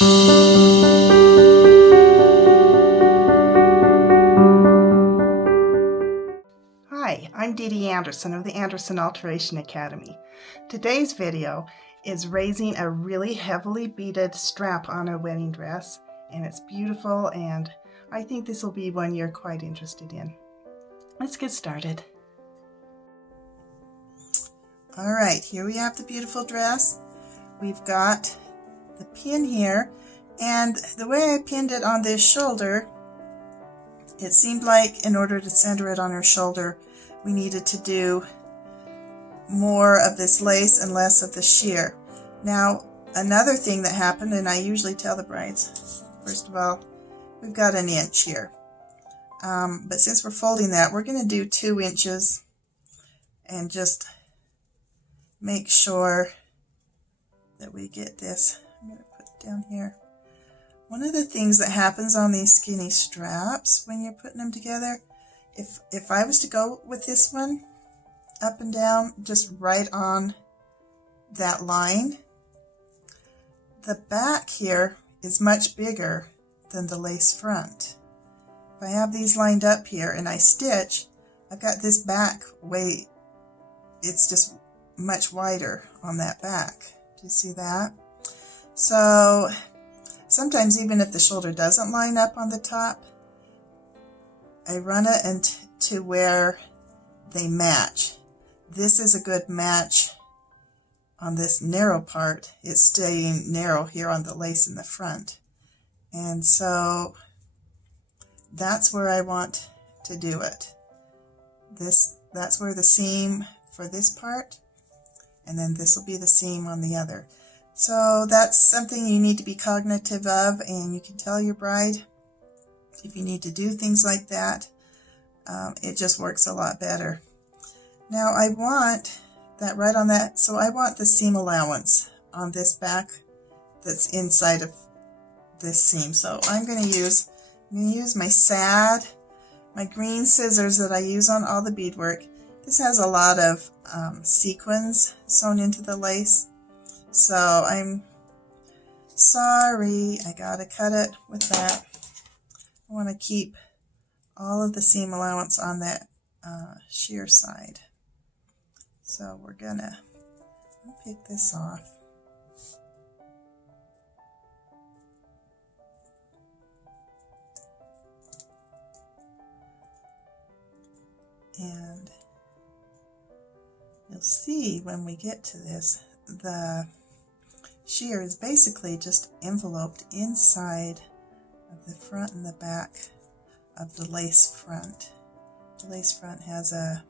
Hi, I'm Dee Anderson of the Anderson Alteration Academy. Today's video is raising a really heavily beaded strap on a wedding dress, and it's beautiful, and I think this will be one you're quite interested in. Let's get started. Alright, here we have the beautiful dress. We've got the pin here, and the way I pinned it on this shoulder, it seemed like in order to center it on her shoulder, we needed to do more of this lace and less of the sheer. Now, another thing that happened, and I usually tell the brides, first of all, we've got an inch here. But since we're folding that, we're going to do 2 inches and just make sure that we get this. I'm going to put it down here. One of the things that happens on these skinny straps when you're putting them together, if I was to go with this one up and down, just right on that line, the back here is much bigger than the lace front. If I have these lined up here and I stitch, I've got this back way, it's just much wider on that back. Do you see that? So sometimes even if the shoulder doesn't line up on the top, I run it into where they match. This is a good match on this narrow part. It's staying narrow here on the lace in the front. And so that's where I want to do it. That's where the seam for this part, and then this will be the seam on the other. So that's something you need to be cognitive of, and you can tell your bride if you need to do things like that. It just works a lot better. Now I want that right on that, so I want the seam allowance on this back that's inside of this seam. So I'm going to use my green scissors that I use on all the beadwork. This has a lot of sequins sewn into the lace, so I'm sorry, I gotta cut it with that. I want to keep all of the seam allowance on that sheer side. So we're gonna pick this off. And you'll see when we get to this, the sheer is basically just enveloped inside of the front and the back of the lace front. The lace front has a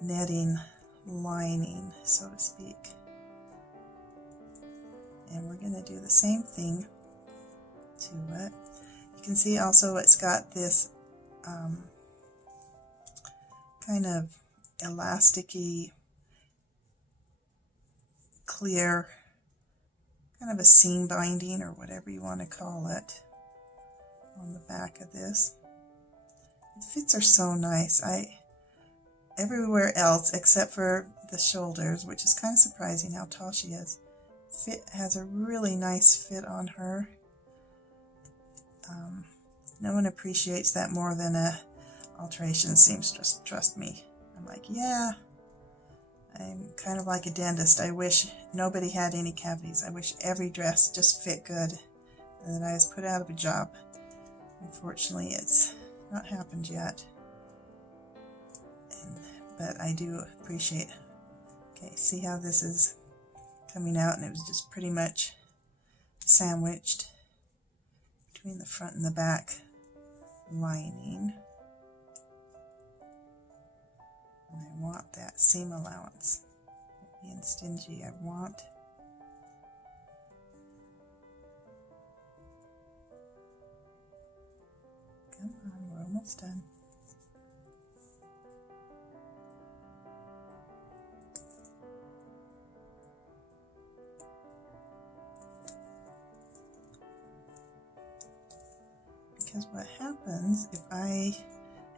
netting lining, so to speak. And we're going to do the same thing to it. You can see also it's got this kind of elasticy, clear, kind of a seam binding or whatever you want to call it on the back of this. The fits are so nice. Everywhere else except for the shoulders, which is kind of surprising how tall she is, has a really nice fit on her. No one appreciates that more than a alteration seamstress, trust me. I'm like, yeah, I'm kind of like a dentist. I wish nobody had any cavities. I wish every dress just fit good and that I was put out of a job. Unfortunately, it's not happened yet. But I do appreciate. Okay, see how this is coming out, and it was just pretty much sandwiched between the front and the back lining. And I want that seam allowance. Being stingy, I want come on, we're almost done. Because what happens if I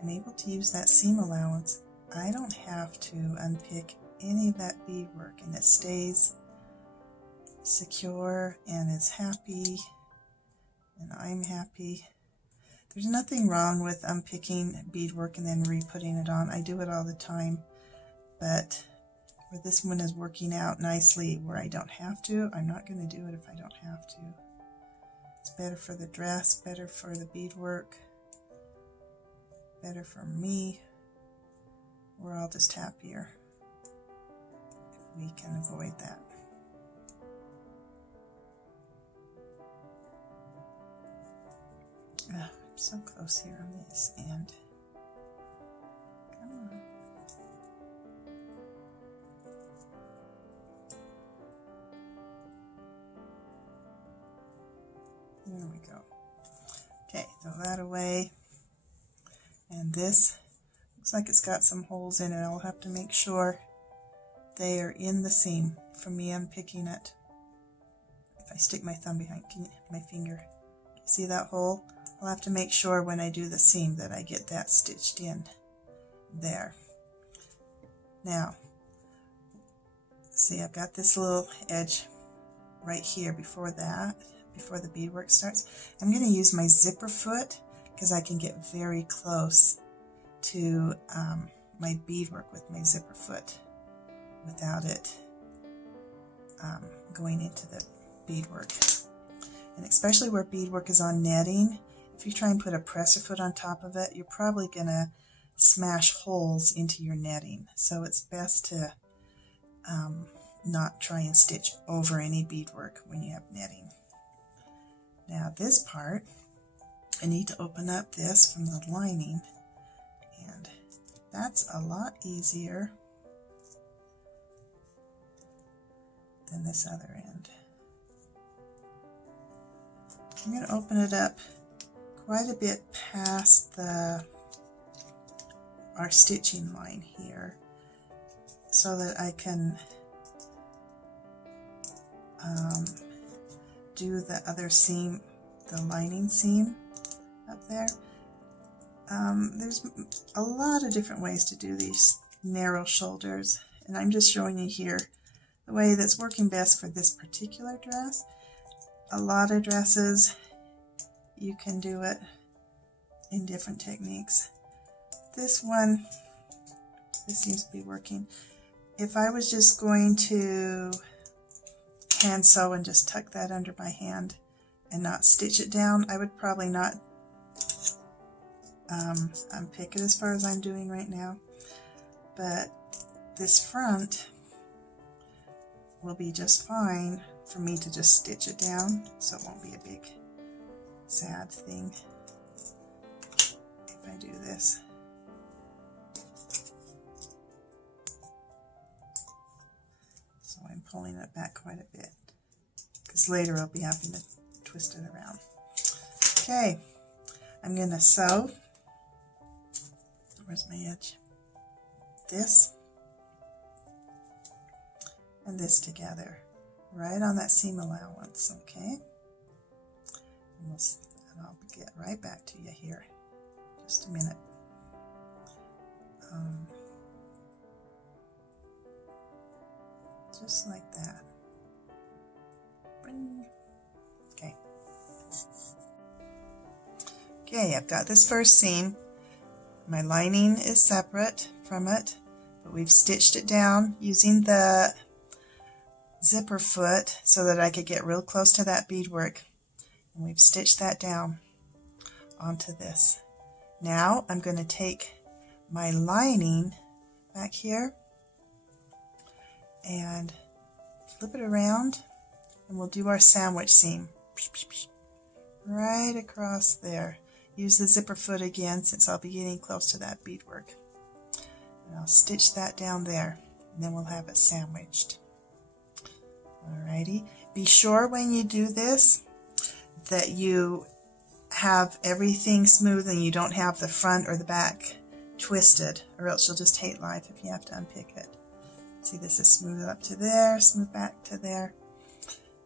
am able to use that seam allowance, I don't have to unpick any of that beadwork, and it stays secure and is happy, and I'm happy. There's nothing wrong with unpicking beadwork and then re-putting it on. I do it all the time, but where this one is working out nicely where I don't have to, I'm not going to do it if I don't have to. It's better for the dress, better for the beadwork, better for me. We're all just happier if we can avoid that. Oh, I'm so close here on this end. Come on. There we go. Okay, throw that away. And this looks like it's got some holes in it. I'll have to make sure they are in the seam from me unpicking it. If I stick my thumb behind my finger, see that hole? I'll have to make sure when I do the seam that I get that stitched in there. Now, see, I've got this little edge right here before the beadwork starts. I'm going to use my zipper foot because I can get very close to my beadwork with my zipper foot without it going into the beadwork. And especially where beadwork is on netting, if you try and put a presser foot on top of it, you're probably going to smash holes into your netting. So it's best to not try and stitch over any beadwork when you have netting. Now this part, I need to open up this from the lining, and that's a lot easier than this other end. I'm going to open it up quite a bit past our stitching line here so that I can do the other seam, the lining seam up there. There's a lot of different ways to do these narrow shoulders, and I'm just showing you here the way that's working best for this particular dress. A lot of dresses you can do it in different techniques. This one, this seems to be working. If I was just going to hand sew and just tuck that under my hand and not stitch it down, I would probably not unpick it as far as I'm doing right now. But this front will be just fine for me to just stitch it down, so it won't be a big sad thing if I do this. So I'm pulling it back quite a bit because later I'll be having to twist it around. Okay, I'm going to sew, where's my edge, this and this together right on that seam allowance, okay? And I'll get right back to you here. Just a minute. Just like that. Okay. Okay, I've got this first seam. My lining is separate from it, but we've stitched it down using the zipper foot so that I could get real close to that beadwork. And we've stitched that down onto this. Now I'm going to take my lining back here and flip it around, and we'll do our sandwich seam right across there. Use the zipper foot again since I'll be getting close to that beadwork. And I'll stitch that down there, and then we'll have it sandwiched. Alrighty. Be sure when you do this that you have everything smooth and you don't have the front or the back twisted, or else you'll just hate life if you have to unpick it. See, this is smooth up to there, smooth back to there.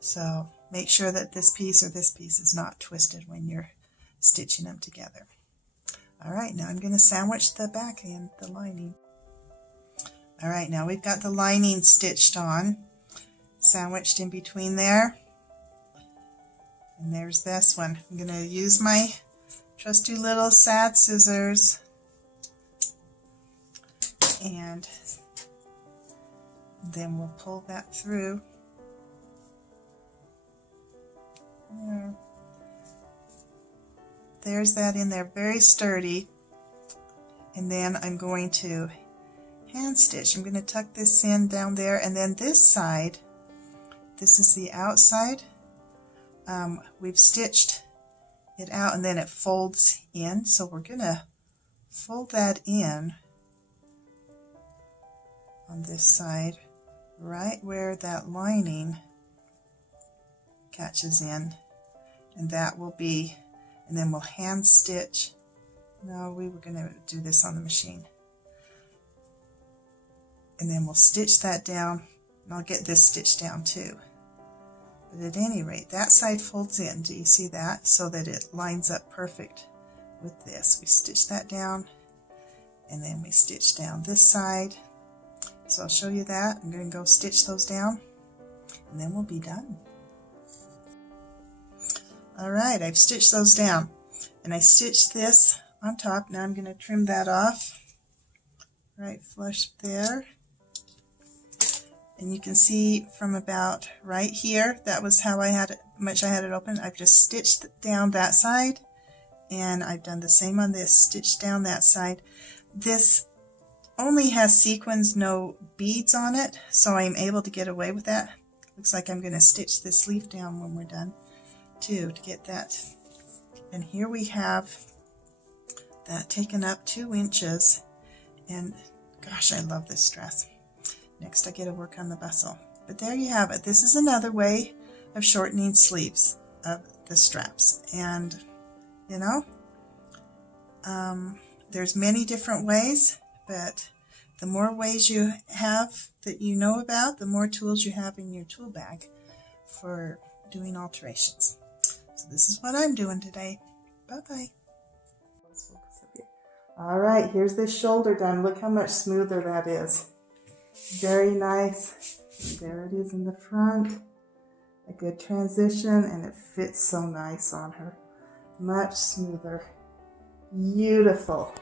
So make sure that this piece or this piece is not twisted when you're stitching them together. Alright, now I'm going to sandwich the back and the lining. Alright, now we've got the lining stitched on. sandwiched in between there. And there's this one. I'm going to use my trusty little sad scissors and then we'll pull that through. There. There's that in there, very sturdy. And then I'm going to hand stitch. I'm going to tuck this in down there, and then this side, this is the outside. We've stitched it out and then it folds in, so we're going to fold that in on this side, right where that lining catches in, and that will be, and then we'll hand stitch. No, we were going to do this on the machine. And then we'll stitch that down, and I'll get this stitched down too. But at any rate, that side folds in. Do you see that? So that it lines up perfect with this. We stitch that down, and then we stitch down this side. So I'll show you that. I'm going to go stitch those down, and then we'll be done. Alright, I've stitched those down, and I stitched this on top. Now I'm going to trim that off right flush there. And you can see from about right here, that was how much I had it open. I've just stitched down that side, and I've done the same on this, stitched down that side. This only has sequins, no beads on it, so I'm able to get away with that. Looks like I'm going to stitch this leaf down when we're done too, to get that. And here we have that taken up 2 inches, and gosh, I love this dress. Next I get to work on the bustle. But there you have it. This is another way of shortening sleeves of the straps. And you know, there's many different ways, but the more ways you have that you know about, the more tools you have in your tool bag for doing alterations. So this is what I'm doing today. Bye-bye. Alright, here's this shoulder done. Look how much smoother that is. Very nice. There it is in the front. A good transition, and it fits so nice on her. Much smoother. Beautiful.